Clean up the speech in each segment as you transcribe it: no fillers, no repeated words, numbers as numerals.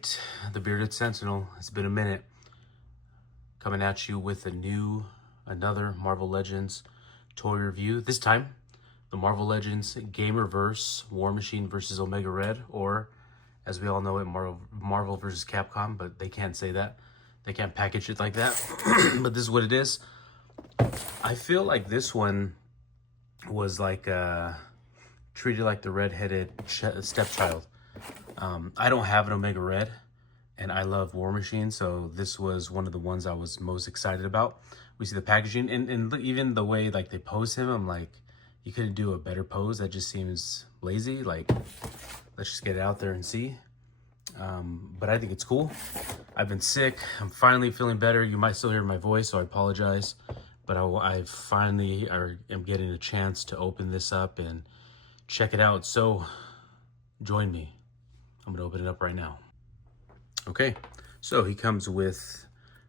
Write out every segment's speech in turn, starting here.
right, the Bearded Sentinel. It's been a minute. Coming at you with another Marvel Legends toy review. This time, the Marvel Legends Gamerverse War Machine versus Omega Red, or as we all know it, Marvel versus Capcom, but they can't say that. They can't package it like that. But this is what it is. I feel like this one was like treated like the redheaded stepchild. I don't have an Omega Red, and I love War Machine, so this was one of the ones I was most excited about. We see the packaging, and even the way like they pose him, I'm like, you couldn't do a better pose. That just seems lazy. Like, let's just get it out there and see. But I think it's cool. I've been sick. I'm finally feeling better. You might still hear my voice, so I apologize. But I finally am getting a chance to open this up and check it out. So join me. I'm gonna open it up right now. Okay, so he comes with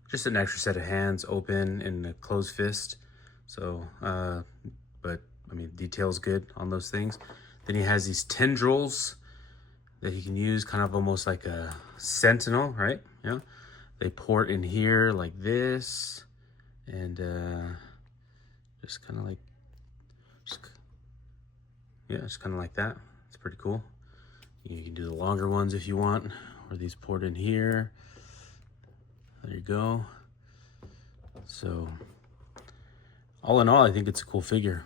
just an extra set of hands, open and a closed fist. So, but I mean, detail's good on those things. Then he has these tendrils that he can use, kind of almost like a sentinel, right? Yeah. They port in here like this, and just kind of like, just kind of like that. It's pretty cool. You can do the longer ones if you want, or these port in here. There you go. So, all in all, I think it's a cool figure.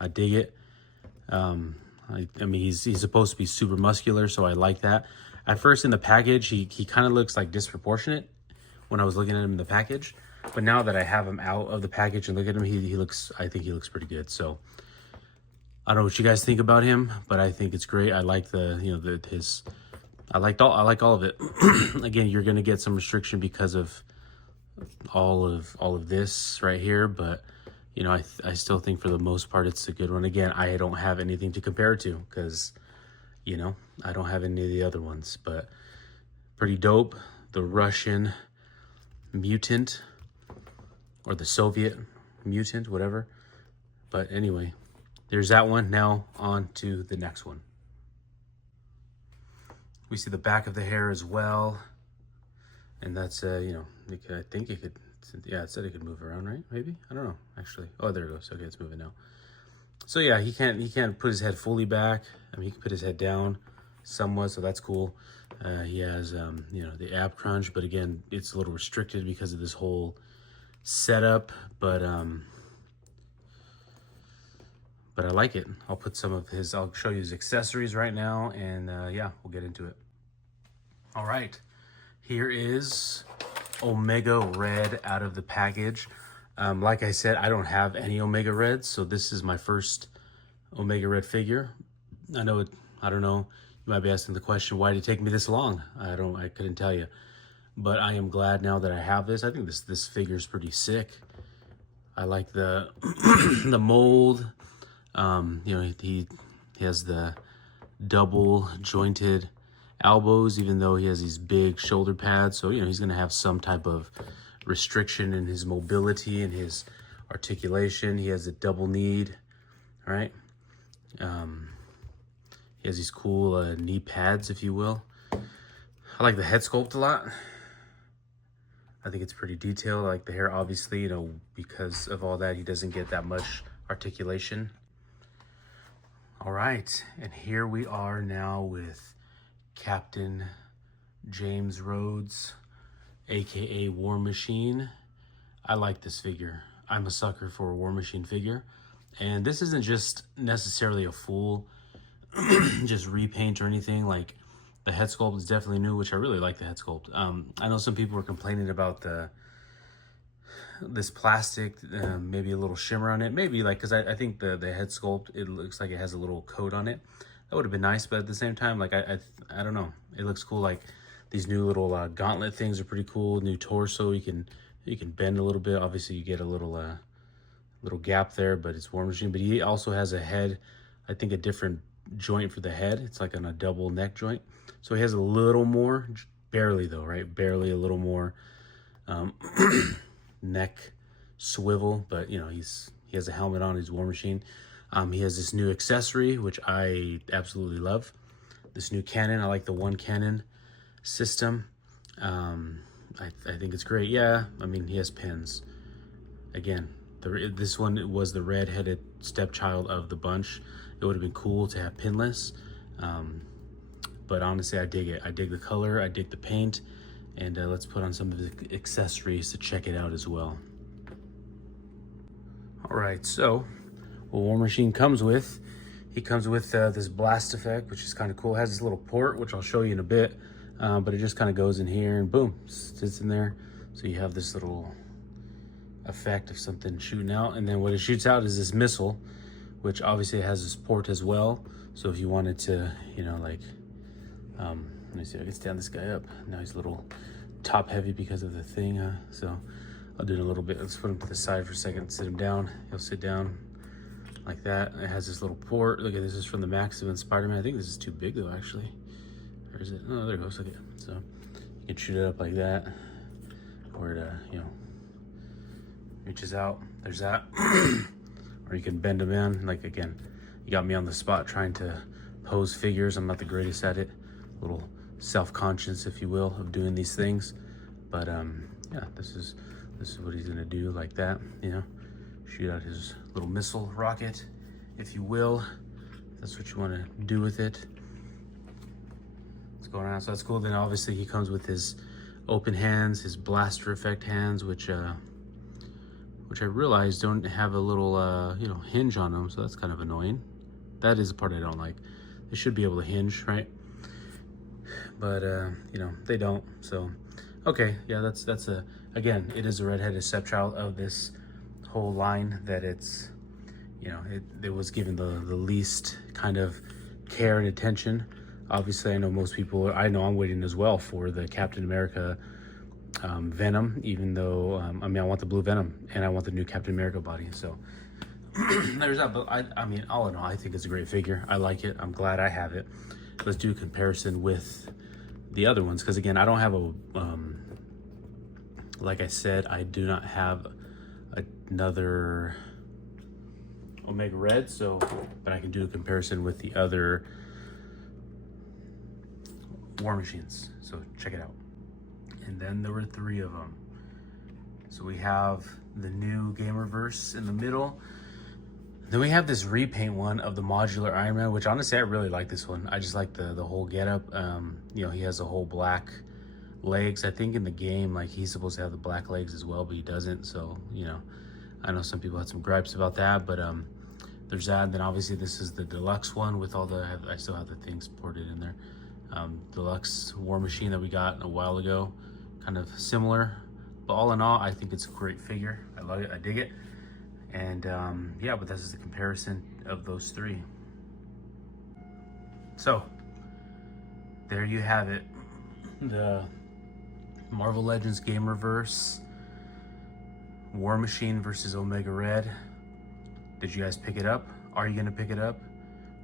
I dig it. I mean, he's supposed to be super muscular, so I like that. At first in the package, he kind of looks like disproportionate when I was looking at him in the package. But now that I have him out of the package and look at him, I think he looks pretty good. So, I don't know what you guys think about him, but I think it's great. I like I like all of it. Again, you're gonna get some restriction because of all of this right here, but you know, I still think for the most part it's a good one. Again, I don't have anything to compare it to because, you know, I don't have any of the other ones, but pretty dope. The Russian mutant, or the Soviet mutant, whatever. But anyway, there's that one. Now on to the next one. We see the back of the hair as well. And that's, you know, I think it could, yeah, it said it could move around, right? Maybe? I don't know, actually. Oh, there it goes. Okay, it's moving now. So yeah, he can't put his head fully back. I mean, he can put his head down somewhat, so that's cool. He has, you know, the ab crunch, but again, it's a little restricted because of this whole setup, but I like it. I'll put some of his, I'll show you his accessories right now, and yeah, we'll get into it. All right, here is Omega Red out of the package. Like I said, I don't have any Omega Reds, so this is my first Omega Red figure. I don't know, you might be asking the question, why did it take me this long? I couldn't tell you, but I am glad now that I have this. I think this figure is pretty sick. I like the the mold. You know, he has the double jointed elbows, even though he has these big shoulder pads. So, you know, he's going to have some type of restriction in his mobility and his articulation. He has a double kneed, right? He has these cool knee pads, if you will. I like the head sculpt a lot. I think it's pretty detailed. I like the hair, obviously, you know, because of all that, he doesn't get that much articulation. All right, and here we are now with Captain James Rhodes, aka War Machine. I like this figure. I'm a sucker for a War Machine figure, and this isn't just necessarily a full just repaint or anything. Like, the head sculpt is definitely new, which I really like the head sculpt. I know some people were complaining about this plastic, maybe a little shimmer on it, maybe, like, because I think the head sculpt, it looks like it has a little coat on it. That would have been nice, but at the same time, like, I don't know, it looks cool. Like, these new little gauntlet things are pretty cool. New torso, you can bend a little bit. Obviously you get a little gap there, but it's War Machine. But he also has a head, I think a different joint for the head. It's like on a double neck joint, so he has a little more, barely though, right? Barely a little more neck swivel, but you know, he has a helmet on. He's War Machine. He has this new accessory, which I absolutely love. This new cannon, I like the one cannon. system. I think it's great. Yeah, I mean, he has pins. Again, this one was the red-headed stepchild of the bunch. It would have been cool to have pinless, but honestly, I dig it. I dig the color, I dig the paint, and let's put on some of the accessories to check it out as well. All right, so what War Machine comes with, he comes with this blast effect, which is kind of cool. It has this little port, which I'll show you in a bit, but it just kind of goes in here and boom, sits in there. So you have this little effect of something shooting out, and then what it shoots out is this missile, which obviously has this port as well. So if you wanted to, you know, like, let me see if I can stand this guy up. Now he's a little top heavy because of the thing, so I'll do it a little bit. Let's put him to the side for a second, sit him down. He'll sit down like that. It has this little port. Look at this, is from the Max of Spider-Man. I think this is too big though, actually. Or is it? Oh, there it goes. Look at it. So you can shoot it up like that, or it, you know, reaches out. There's that. Or you can bend them in. Like, again, you got me on the spot trying to pose figures. I'm not the greatest at it. A little self-conscious, if you will, of doing these things. But yeah, this is what he's gonna do, like that, you know, shoot out his little missile rocket, if you will. That's what you want to do with it. What's going on? So that's cool. Then obviously he comes with his open hands, his blaster effect hands, which I realized don't have a little you know, hinge on them, so that's kind of annoying. That is the part I don't like. They should be able to hinge, right? But you know, they don't. So okay, yeah, that's a, again, it is a red-headed stepchild of this whole line, that it's, you know, it was given the least kind of care and attention. Obviously, I know most people, I know I'm waiting as well for the Captain America Venom, even though, I mean, I want the blue Venom and I want the new Captain America body. So there's that, but I mean, all in all, I think it's a great figure. I like it. I'm glad I have it. Let's do a comparison with the other ones, because again, I don't have a, like I said, I do not have another Omega Red, so, but I can do a comparison with the other War Machines. So check it out. And then there were 3 of them. So we have the new Gamerverse in the middle. Then we have this repaint one of the modular Iron Man, which honestly, I really like this one. I just like the whole getup. You know, he has the whole black legs. I think in the game, like, he's supposed to have the black legs as well, but he doesn't. So, you know, I know some people had some gripes about that, but there's that. And then obviously this is the deluxe one with all the, I still have the things ported in there. Deluxe War Machine that we got a while ago, kind of similar, but all in all, I think it's a great figure. I love it, I dig it. And yeah, but this is the comparison of those 3. So there you have it, the Marvel Legends Gamerverse War Machine versus Omega Red. Did you guys pick it up? Are you gonna pick it up?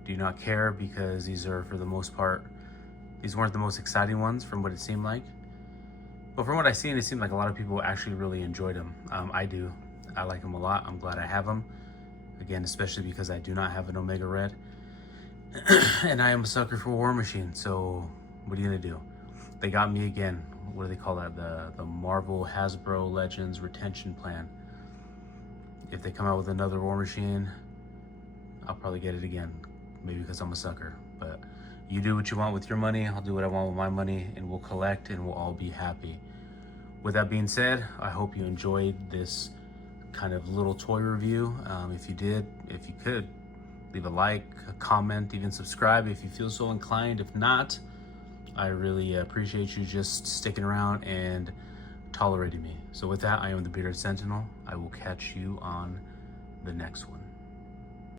Do you not care? Because these are, for the most part, these weren't the most exciting ones from what it seemed like. But from what I've seen, it seemed like a lot of people actually really enjoyed them. I do. I like them a lot. I'm glad I have them. Again, especially because I do not have an Omega Red. And I am a sucker for War Machine, so what are you gonna do? They got me again. What do they call that? The Marvel Hasbro Legends retention plan. If they come out with another War Machine, I'll probably get it again. Maybe because I'm a sucker. But you do what you want with your money. I'll do what I want with my money, and we'll collect and we'll all be happy. With that being said, I hope you enjoyed this kind of little toy review. If you did, if you could, leave a like, a comment, even subscribe if you feel so inclined. If not, I really appreciate you just sticking around and tolerating me. So with that, I am the Bearded Sentinel. I will catch you on the next one.